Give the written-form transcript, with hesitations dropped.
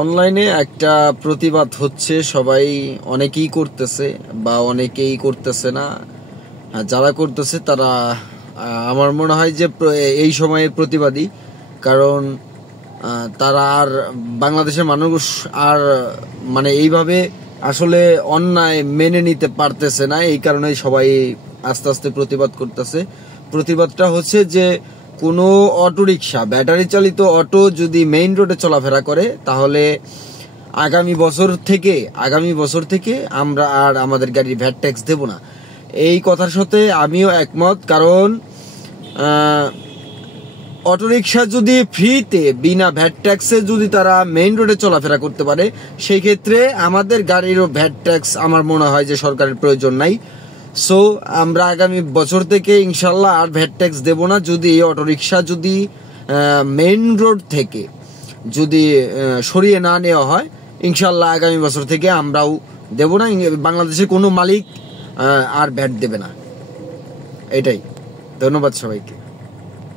অনলাইনে একটা প্রতিবাদ হচ্ছে, সবাই অনেকেই করতেছে বা অনেকেই করতেছে না। যারা করতেছে তারা আমার মনে হয় যে এই সময়ের প্রতিবাদী, কারণ তারা আর বাংলাদেশের মানুষ আর মানে এইভাবে আসলে অন্যায় মেনে নিতে পারতেছে না। এই কারণে সবাই আস্তে আস্তে প্রতিবাদ করতেছে। প্রতিবাদটা হচ্ছে যে কোনো অটোরিকশা, ব্যাটারি চালিত অটো যদি মেইন রোডে চলাফেরা করে তাহলে আগামী বছর থেকে আমরা আর আমাদের গাড়ির ভ্যাট ট্যাক্স দেব না। এই কথার সাথে আমিও একমত, কারণ অটোরিকশা যদি ফ্রিতে বিনা ভ্যাট ট্যাক্সে যদি তারা মেইন রোডে চলাফেরা করতে পারে, সেই ক্ষেত্রে আমাদের গাড়িরও ভ্যাট ট্যাক্স আমার মনে হয় যে সরকারের প্রয়োজন নাই। সো আমরা আগামী বছর থেকে ইনশাল্লাহ আর ভ্যাট ট্যাক্স দেব না, যদি এই অটোরিকশা যদি মেইন রোড থেকে যদি সরিয়ে না নেওয়া হয়। ইনশাল্লাহ আগামী বছর থেকে আমরাও দেব না, বাংলাদেশের কোনো মালিক আর ভ্যাট দেবে না। এটাই। ধন্যবাদ সবাইকে।